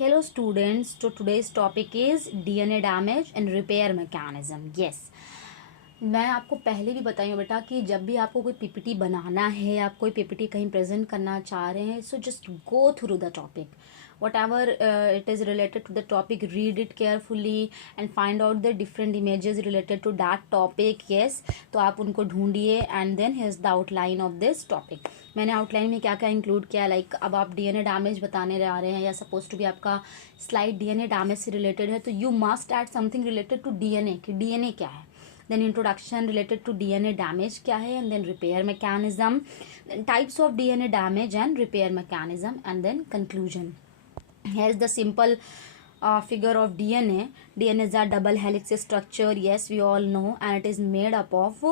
Hello students, so today's topic is DNA damage and repair mechanism. Yes, मैं आपको पहले भी बताई हूँ बेटा कि जब भी आपको कोई पीपीटी बनाना है, आप कोई पीपीटी कहीं प्रेजेंट करना चाह रहे हैं, so just go through the topic, whatever it is related to the topic, read it carefully and find out the different images related to that topic. Yes, तो आप उनको ढूंढिए and then here's the outline of this topic. मैंने outline में क्या क्या include किया, like अब आप डीएनए डैमेज बताने आ रहे हैं या सपोज टू भी आपका स्लाइड डीएनए डैमेज से रिलेटेड है, तो you must add something related to DNA कि डीएनए क्या है, then introduction related to DNA damage क्या है, and then repair mechanism, then types of DNA damage and repair mechanism, and then conclusion. Here's the simple figure of DNA. DNA is a double helix structure, yes, we all know, and it is made up of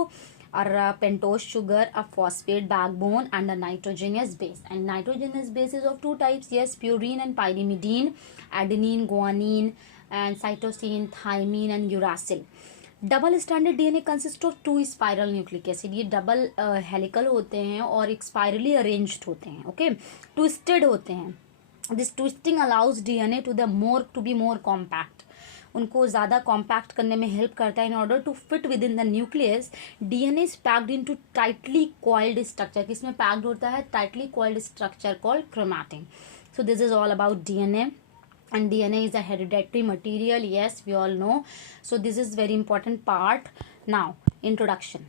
a pentose sugar, a phosphate backbone, and a nitrogenous base. And nitrogenous base is of two types, yes, purine and pyrimidine, adenine, guanine, and cytosine, thymine, and uracil. Double standard DNA consist of two spiral nucleic acid. ये double helical होते हैं और एक spirally arranged होते हैं, okay, twisted होते हैं. This twisting allows DNA to be more compact. उनको ज़्यादा कॉम्पैक्ट करने में हेल्प करता है. In order to fit within the nucleus, DNA is packed into tightly coiled structure. किसमें पैक्ड होता है? Tightly coiled structure called chromatin. So this is all about DNA. And DNA is a hereditary material, yes, we all know. So this is very important part. Now introduction.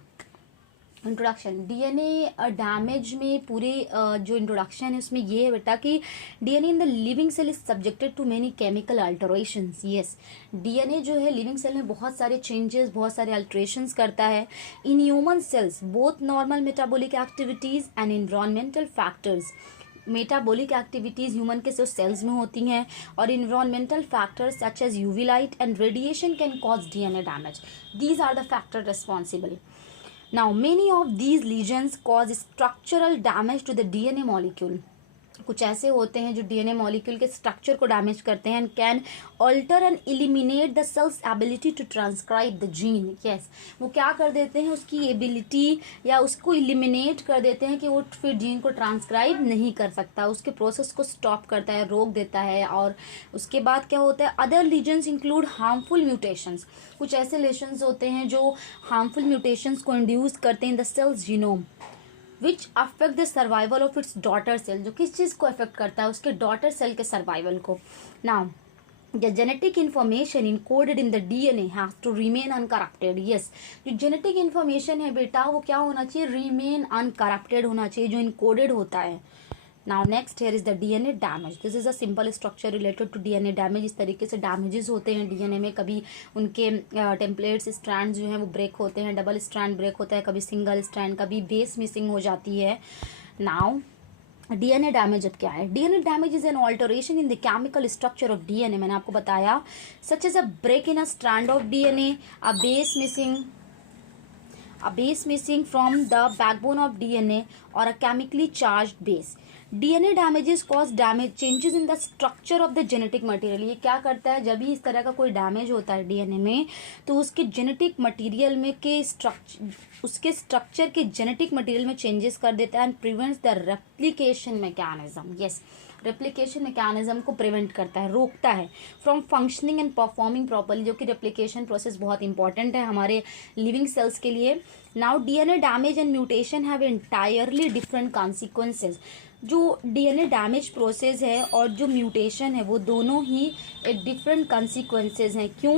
DNA damage में पूरे जो introduction है उसमें ये है बेटा कि DNA in the living cell is subjected to many chemical alterations. Yes, DNA जो है लिविंग सेल में बहुत सारे चेंजेस, बहुत सारे अल्टरेशंस करता है. In human cells both normal metabolic activities and environmental factors. Metabolic activities human के सेल्स में होती हैं और environmental factors such as UV light and radiation can cause DNA damage. These are the factor responsible. Now many of these lesions cause structural damage to the DNA molecule. कुछ ऐसे होते हैं जो डीएनए मॉलिक्यूल के structure को damage करते हैं and can alter and eliminate the cell's ability to transcribe the gene. Yes, वो क्या कर देते हैं, उसकी एबिलिटी या उसको एलिमिनेट कर देते हैं कि वो फिर जीन को ट्रांसक्राइब नहीं कर सकता, उसके प्रोसेस को स्टॉप करता है, रोक देता है. और उसके बाद क्या होता है, other lesions include harmful mutations. कुछ ऐसे लेशंस होते हैं जो हार्मफुल म्यूटेशंस को इंड्यूस करते हैं in the cell's genome which affect the survival of its daughter cell. जो किस चीज़ को अफेक्ट करता है, उसके डॉटर सेल के सर्वाइवल को. Now the genetic information encoded in the DNA has to remain uncorrupted. Yes, जो जेनेटिक इन्फॉर्मेशन है बेटा वो क्या होना चाहिए, रिमेन अनकरप्टेड होना चाहिए, जो इनकोडेड होता है. Now next here is the DNA damage. This is a simple structure related to DNA damage. इस तरीके से डैमेजेस होते हैं डीएनए में. कभी उनके टेम्पलेट्स स्ट्रैंड जो हैं वो ब्रेक होते हैं, डबल स्ट्रैंड ब्रेक होता है, कभी सिंगल स्ट्रैंड, कभी बेस मिसिंग हो जाती है. नाउ डीएनए डैमेज अब क्या है? DNA damage is an alteration in the chemical structure of DNA. मैंने आपको बताया such as a break in a strand of DNA, a base missing from the backbone of DNA or a chemically charged base. DNA damages cause damage changes in the structure of the genetic material. ये क्या करता है, जब भी इस तरह का कोई डैमेज होता है डीएनए में तो उसके जेनेटिक मटेरियल में के उसके स्ट्रक्चर के जेनेटिक मटेरियल में चेंजेस कर देता है and prevents the replication mechanism. Yes, replication mechanism को प्रिवेंट करता है, रोकता है from functioning and performing properly, जो कि रेप्लिकेशन प्रोसेस बहुत इंपॉर्टेंट है हमारे लिविंग सेल्स के लिए. Now DNA damage and mutation have entirely different consequences. जो डीएनए डैमेज प्रोसेस है और जो म्यूटेशन है वो दोनों ही एक डिफरेंट कॉन्सिक्वेंसेज हैं. क्यों?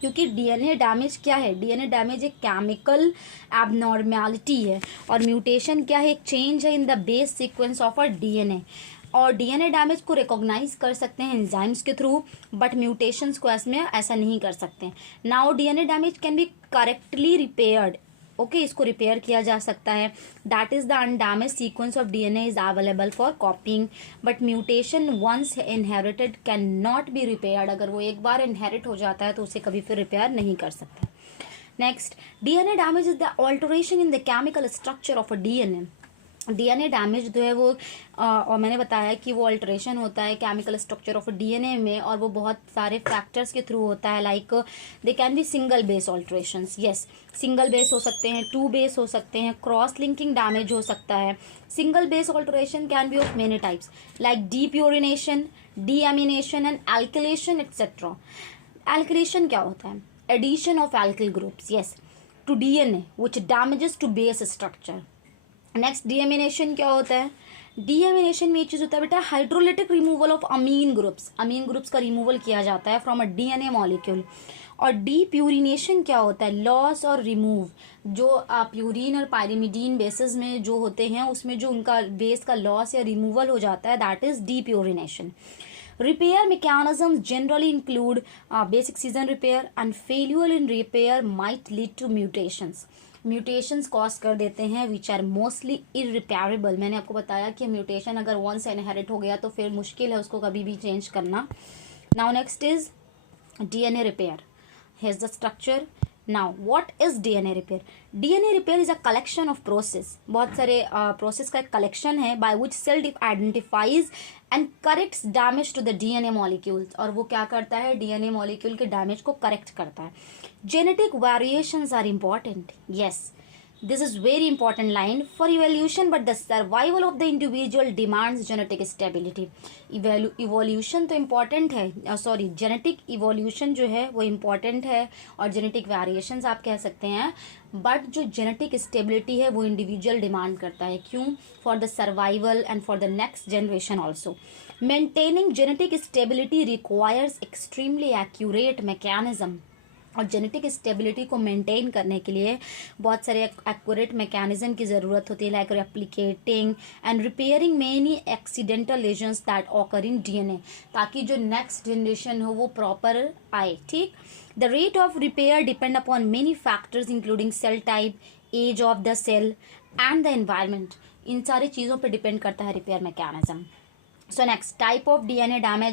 क्योंकि डीएनए डैमेज क्या है, डीएनए डैमेज एक केमिकल एबनॉर्मैलिटी है और म्यूटेशन क्या है, एक चेंज है in the base sequence of a DNA. और डीएनए डैमेज को रिकॉग्नाइज कर सकते हैं एंजाइम्स के थ्रू, बट म्यूटेशंस को ऐसा नहीं कर सकते. Now DNA damage can be correctly repaired. Okay, इसको रिपेयर किया जा सकता है. That is the undamage sequence of DNA is available for copying, but mutation once inherited can not be repaired. अगर वो एक बार इनहेरिट हो जाता है तो उसे कभी फिर रिपेयर नहीं कर सकते. Next, DNA damage is the alteration in the chemical structure of a DNA. DNA damage जो है वो और मैंने बताया कि वो अल्टरेशन होता है केमिकल स्ट्रक्चर ऑफ डीएनए में और वो बहुत सारे फैक्टर्स के थ्रू होता है. Like they can be single base alterations. Yes, single base हो सकते हैं, टू बेस हो सकते हैं, क्रॉस लिंकिंग डैमेज हो सकता है. Single base alteration can be of many types like depurination, deamination and alkylation etcetera. Alkylation क्या होता है? Addition of alkyl groups, yes, to DNA which damages to base structure. Next deamination क्या होता है? Deamination में एक चीज होता है बेटा, hydrolytic removal of amine groups. Amine groups का रिमूवल किया जाता है फ्रॉम अ डीएनए मॉलिक्यूल। और डीप्यूरिनेशन क्या होता है? लॉस और रिमूव, जो प्यूरिन और पायरिमिडीन बेसिस में जो होते हैं उसमें जो उनका बेस का लॉस या रिमूवल हो जाता है, that is depurination. Repair mechanisms generally include basic season repair, and failure in repair might lead to mutations. Mutations cause कर देते हैं which are mostly irreparable. मैंने आपको बताया कि mutation अगर once inherit हो गया तो फिर मुश्किल है उसको कभी भी change करना. Now next is DNA repair. Here's the structure. Now what is DNA repair? DNA repair is a collection of process. बहुत सारे process का एक collection है by which cell identifies and corrects damage to the DNA molecules. और वो क्या करता है? DNA molecule के damage को correct करता है. Genetic variations are important. Yes, this is very important line for evolution, but the survival of the individual demands genetic stability. Evolution तो important है, सॉरी जेनेटिक इवोल्यूशन जो है वो important है, और जेनेटिक वेरिएशंस आप कह सकते हैं, बट जो जेनेटिक स्टेबिलिटी है वो इंडिविजुअल डिमांड करता है. क्यों? For the survival and for the next generation also. Maintaining genetic stability requires extremely accurate mechanism. और जेनेटिक स्टेबिलिटी को मेंटेन करने के लिए बहुत सारे एक्यूरेट मैकेनिज्म की ज़रूरत होती है, like replicating and repairing many accidental lesions that occur in DNA, ताकि जो नेक्स्ट जनरेशन हो वो प्रॉपर आए. ठीक. The rate of repair depend upon many factors including cell type, age of the cell and the environment. इन सारी चीज़ों पर डिपेंड करता है repair mechanism. So next type of DNA damage